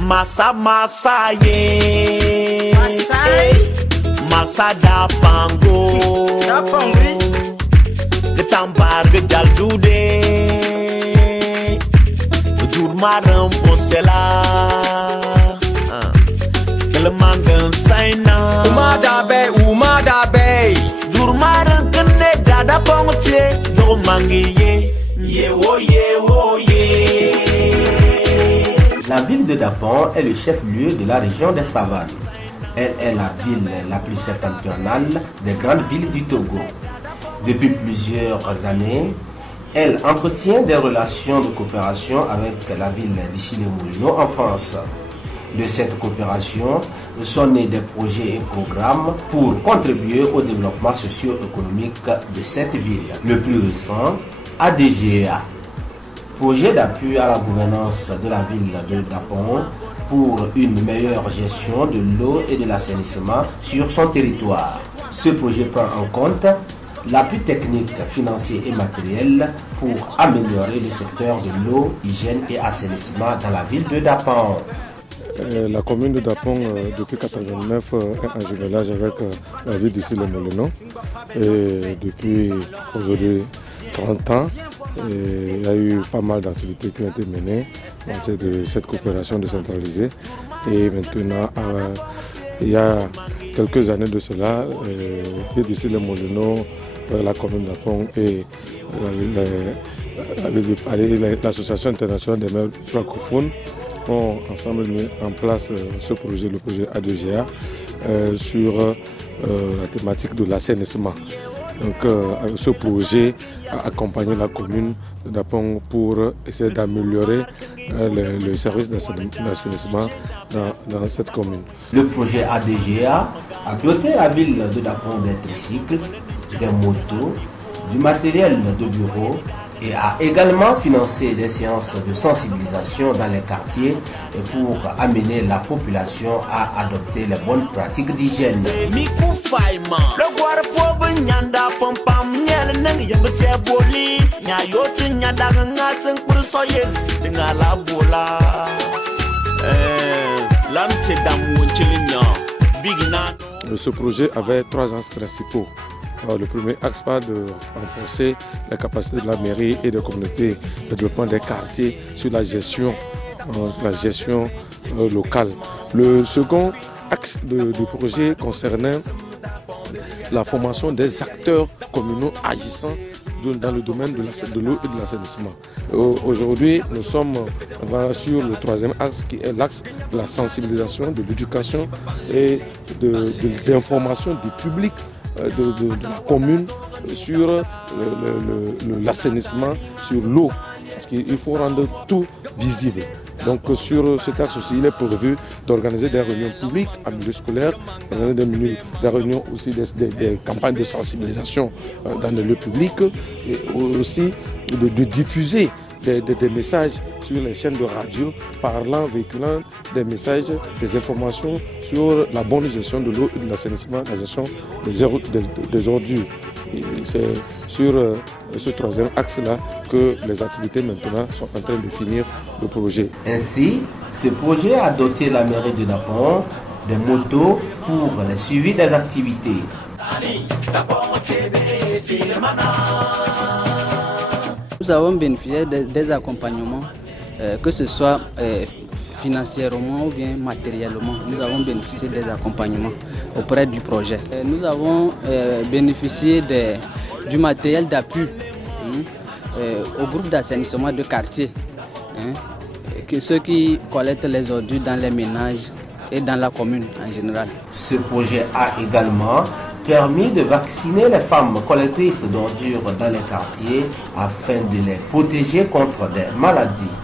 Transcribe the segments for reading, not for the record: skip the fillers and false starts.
Massa massa ye. Massa da pango. Da pangri. Le tambargue d'aldoude. Dur maram posela. Le mangan saina. Umada bay. Dur maram kene dada pongtie. Do mangiye. Ye wo ye. La ville de Dapong est le chef-lieu de la région des Savanes. Elle est la ville la plus septentrionale des grandes villes du Togo. Depuis plusieurs années, elle entretient des relations de coopération avec la ville d'Issy-les-Moulineaux en France. De cette coopération sont nés des projets et programmes pour contribuer au développement socio-économique de cette ville. Le plus récent, ADGA, projet d'appui à la gouvernance de la ville de Dapong pour une meilleure gestion de l'eau et de l'assainissement sur son territoire. Ce projet prend en compte l'appui technique, financier et matériel pour améliorer le secteur de l'eau, hygiène et assainissement dans la ville de Dapong. La commune de Dapong, depuis 1989, est en jumelage avec la ville d'Issy-les-Moulineaux. Et depuis aujourd'hui 30 ans, il y a eu pas mal d'activités qui ont été menées dans cette coopération décentralisée. Et maintenant, il y a quelques années de cela, la ville d'Issy-les-Moulineaux, la commune de Dapong et l'association internationale des maires francophones ont ensemble mis en place ce projet, le projet A2GA, sur la thématique de l'assainissement. Donc ce projet a accompagné la commune de Dapong pour essayer d'améliorer le service d'assainissement dans cette commune. Le projet ADGA a doté la ville de Dapong des tricycles, des motos, du matériel de bureau et a également financé des séances de sensibilisation dans les quartiers pour amener la population à adopter les bonnes pratiques d'hygiène. Ce projet avait 3 axes principaux. Le premier axe part de renforcer la capacité de la mairie et des communautés de développement des quartiers sur la gestion locale. Le second axe du projet concernait la formation des acteurs communaux agissant dans le domaine de l'eau et de l'assainissement. Aujourd'hui, nous sommes sur le troisième axe qui est l'axe de la sensibilisation, de l'éducation et de l'information du public de la commune sur l'assainissement, sur l'eau, parce qu'il faut rendre tout visible. Donc sur cet axe aussi, il est prévu d'organiser des réunions publiques en milieu scolaire, des réunions aussi, des campagnes de sensibilisation dans le lieu public, et aussi de diffuser des messages sur les chaînes de radio véhiculant des messages, des informations sur la bonne gestion de l'eau et de l'assainissement, la gestion des ordures. C'est sur ce troisième axe-là que les activités maintenant sont en train de finir le projet. Ainsi, ce projet a doté la mairie de Dapong de motos pour le suivi des activités. Nous avons bénéficié des accompagnements, que ce soit financièrement ou bien matériellement. Nous avons bénéficié des accompagnements auprès du projet. Nous avons bénéficié du matériel d'appui au groupe d'assainissement de quartier, ceux qui collectent les ordures dans les ménages et dans la commune en général. Ce projet a également permis de vacciner les femmes collectrices d'ordures dans les quartiers afin de les protéger contre des maladies.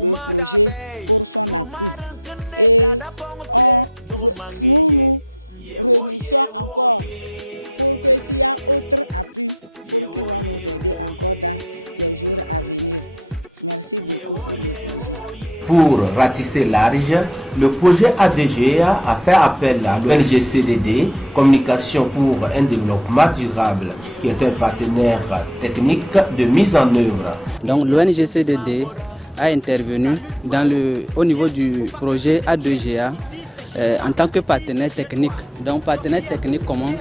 Umada bay. Durmaran kene dada pongtie. No mangi ye. Ye wo ye. Pour ratisser large, le projet A2GA a fait appel à l'ONG-CDD, Communication pour un développement durable, qui est un partenaire technique de mise en œuvre. Donc l'ONG-CDD a intervenu au niveau du projet A2GA en tant que partenaire technique. Donc partenaire technique comment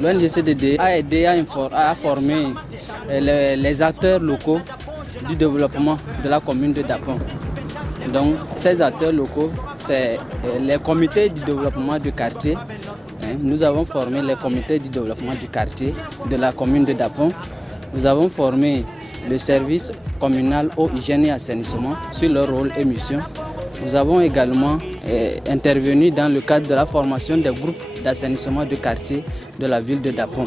l'ONG-CDD a aidé à former les acteurs locaux du développement de la commune de Dapon. Donc ces acteurs locaux, c'est les comités du développement du quartier. Nous avons formé les comités du développement du quartier de la commune de Dapon. Nous avons formé le service communal eau, hygiène et assainissement sur leur rôle et mission. Nous avons également intervenu dans le cadre de la formation des groupes d'assainissement de quartier de la ville de Dapon.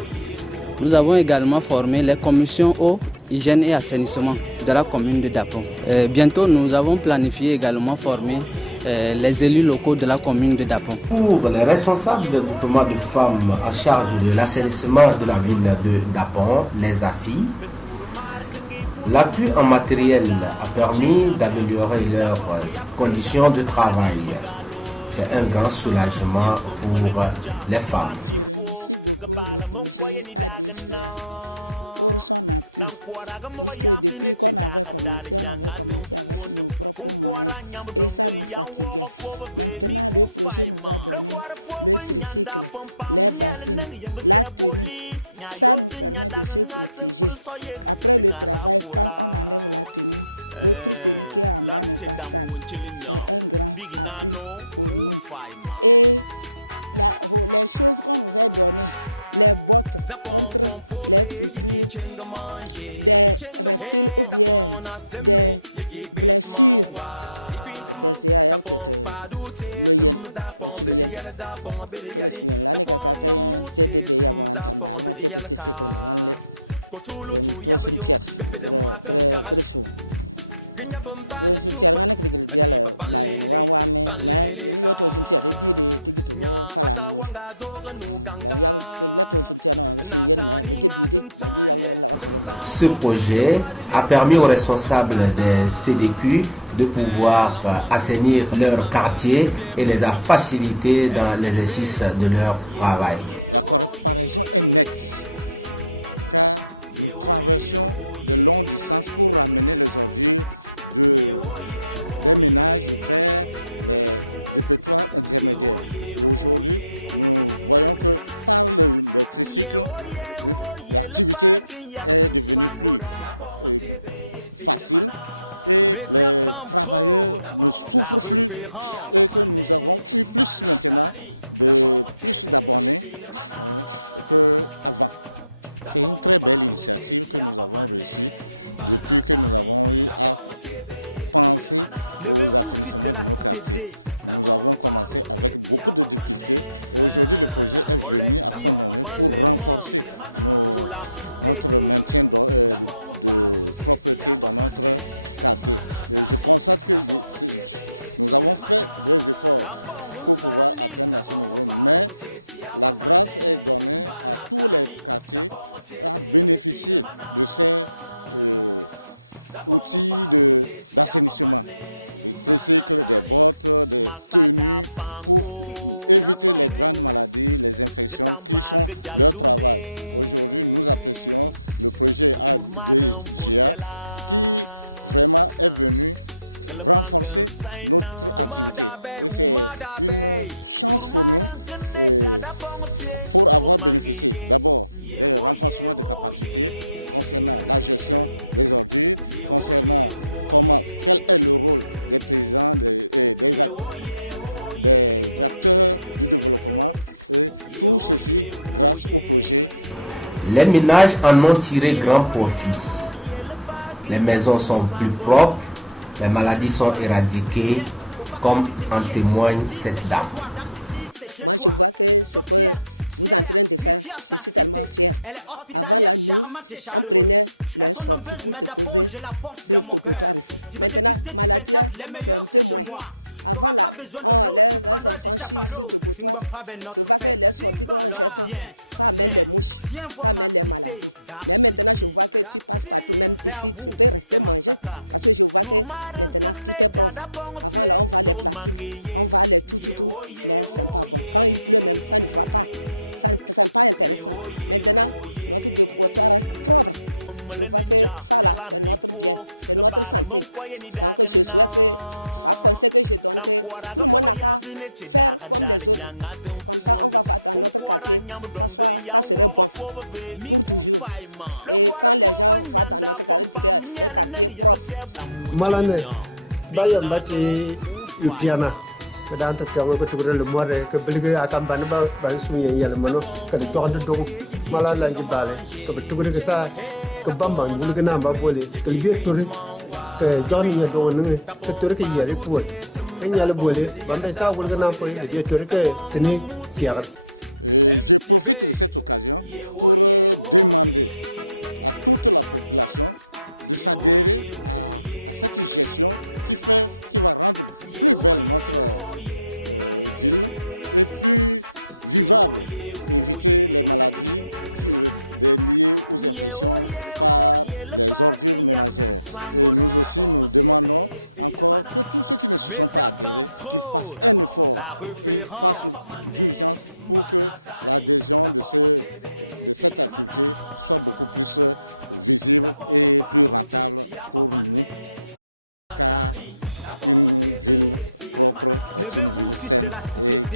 Nous avons également formé les commissions eau, hygiène et assainissement de la commune de Dapon. Bientôt, nous avons planifié également former les élus locaux de la commune de Dapon. Pour les responsables du groupement de femmes en charge de l'assainissement de la ville de Dapon, les AFI, l'appui en matériel a permis d'améliorer leurs conditions de travail. C'est un grand soulagement pour les femmes. Ce projet a permis aux responsables des CDQ de pouvoir assainir leur quartier et les a facilités dans l'exercice de leur travail. Média Pro, la référence. Levez-vous, fils de la cité D. Collectif, vend les mains pour la cité D. Masada Pango de Tambaga Jaldude Turmaram Posela Kalamangan Saina Umada Bay Turmaran Kane Dada Pongote Domangi Ye wo ye wo ye Ye wo ye wo ye Ye wo ye wo ye Les ménages en ont tiré grand profit. Les maisons sont plus propres, les maladies sont éradiquées, comme en témoigne cette dame. Sois fier, puis fier de ta cité. Elle est hospitalière, charmante et chaleureuse. Elles sont nombreuses, mais d'abord je la porte dans mon cœur. Tu veux déguster du pentacle, les meilleurs c'est chez moi. Tu n'auras pas besoin de l'eau, tu prendras du chapalo. Singba pas ben notre fête. Alors viens voir ma cité, Dap City. Respect à vous, c'est Mastaka. Durmaran Kane Dada Pongote bala mon koye ni daga na nan kwara ga mo ya bine che daga dal nyanga don fuonde kun kwara nyam dongri yan wo ko be mi ku fai ma le kwara ko be nyanda pom pam nyel nan yebte malane bayam bati yupiana kedan ta tawo ko tugre le more ke belige akam ban ba suye yel mano ke de jonde do malala ngi bale ke tugre ke sa ke bamba ngul ke namba bole ke libe tori ke jonne nya do ne ke tori ke yele pour ke nyale bole bamba sa ngul ke nam poy libe tori ke tini kiar MC Bass ye wo ye wo ye ye wo ye wo ye ye wo ye wo ye ye wo ye wo ye ye wo ye wo ye le parking ya sangora Média Temps Pro, la référence. Levez-vous, fils de la cité D.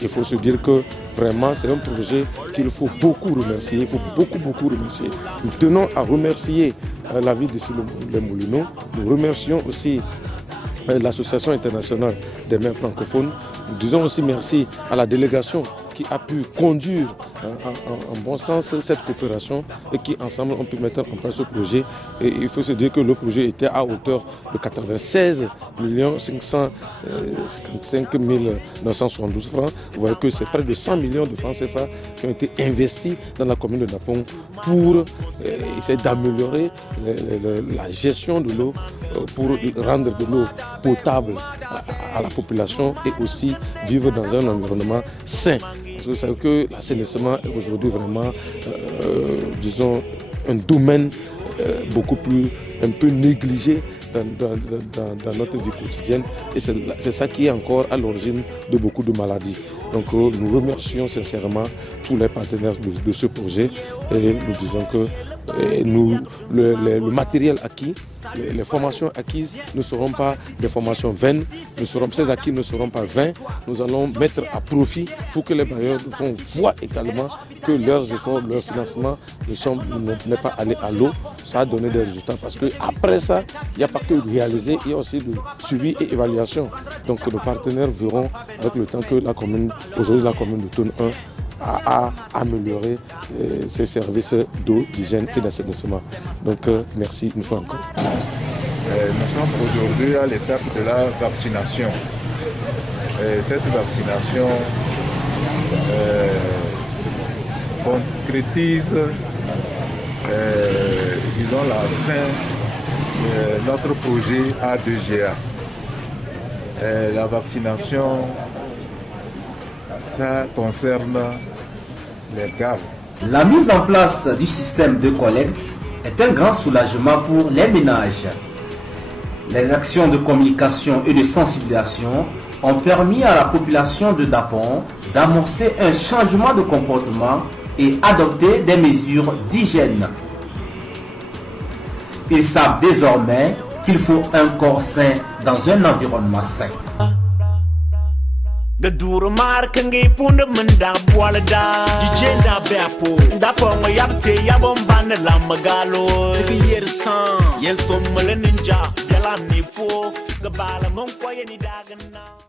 Il faut se dire que vraiment c'est un projet qu'il faut beaucoup remercier, il faut beaucoup remercier. Nous tenons à remercier la ville de Issy-les-Moulineaux. Nous remercions aussi l'Association internationale des maires francophones. Nous disons aussi merci à la délégation qui a pu conduire en bon sens cette coopération et qui ensemble ont pu mettre en place ce projet. Et il faut se dire que le projet était à hauteur de 96 555 972 francs. Vous voyez que c'est près de 100 millions de francs CFA qui ont été investis dans la commune de Dapong pour essayer d'améliorer la gestion de l'eau, pour rendre de l'eau potable à la population et aussi vivre dans un environnement sain. Parce que vous savez que l'assainissement est aujourd'hui vraiment, disons, un domaine beaucoup plus, un peu négligé dans notre vie quotidienne. Et c'est ça qui est encore à l'origine de beaucoup de maladies. Donc nous remercions sincèrement tous les partenaires de ce projet et nous disons que le matériel acquis, les formations acquises ne seront pas des formations vaines, ces acquis ne seront pas vains. Nous allons mettre à profit pour que les bailleurs voient également que leurs efforts, leur financement n'est pas allé à l'eau. Ça a donné des résultats parce qu'après ça, il n'y a pas que de réaliser, il y a aussi le suivi et évaluation. Donc nos partenaires verront avec le temps que aujourd'hui la commune de Thône 1 à améliorer ses services d'eau, d'hygiène et d'assainissement. Donc merci une fois encore. Nous sommes aujourd'hui à l'étape de la vaccination. Cette vaccination concrétise disons la fin de notre projet A2GA. La vaccination, ça concerne les gaves. La mise en place du système de collecte est un grand soulagement pour les ménages. Les actions de communication et de sensibilisation ont permis à la population de Dapong d'amorcer un changement de comportement et adopter des mesures d'hygiène. Ils savent désormais qu'il faut un corps sain dans un environnement sain. Gaduru markangi punda menda bualada Jijenda beapo Dapongo yapte yabomban lamagalo Yer san Yen somale ninja Biala nipo Gabala monkwa yeni dagana